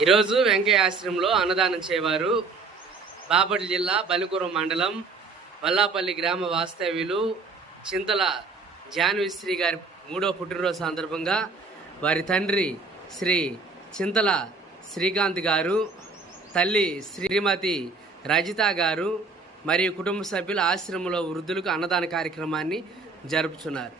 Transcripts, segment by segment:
ఈరోజు వెంకయ్య ఆశ్రమంలో అన్నదానం చేయవారు బాపట్ల జిల్లా బలికురం మండలం వల్లాపల్లి గ్రామ వాస్తవ్యులు చింతల జాన్విశ్రీ గారి 3వ పుట్టినరోజు సందర్భంగా వారి తండ్రి శ్రీ చింతల శ్రీకాంత్ గారు, తల్లి శ్రీమతి రజిత గారు మరియు కుటుంబ సభ్యులు ఆశ్రమంలో వృద్ధులకు అన్నదాన కార్యక్రమాన్ని జరుపుతున్నారు.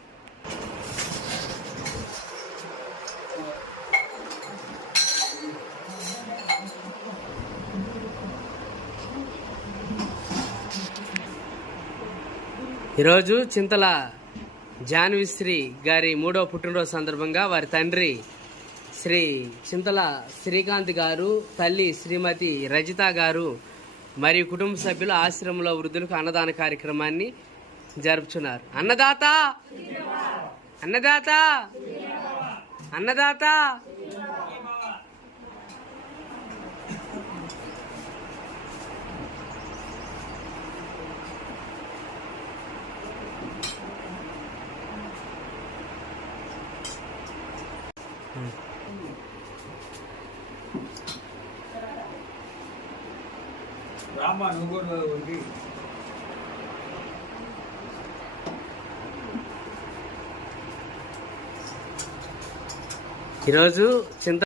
ఈరోజు చింతల జాన్విశ్రీ గారి 3వ పుట్టినరోజు సందర్భంగా వారి తండ్రి శ్రీ చింతల శ్రీకాంత్ గారు, తల్లి శ్రీమతి రజిత గారు మరియు కుటుంబ సభ్యులు ఆశ్రమంలో వృద్ధులకు అన్నదాన కార్యక్రమాన్ని జరుపుతున్నారు. అన్నదాత అన్నదాత అన్నదాత ఈరోజు చింత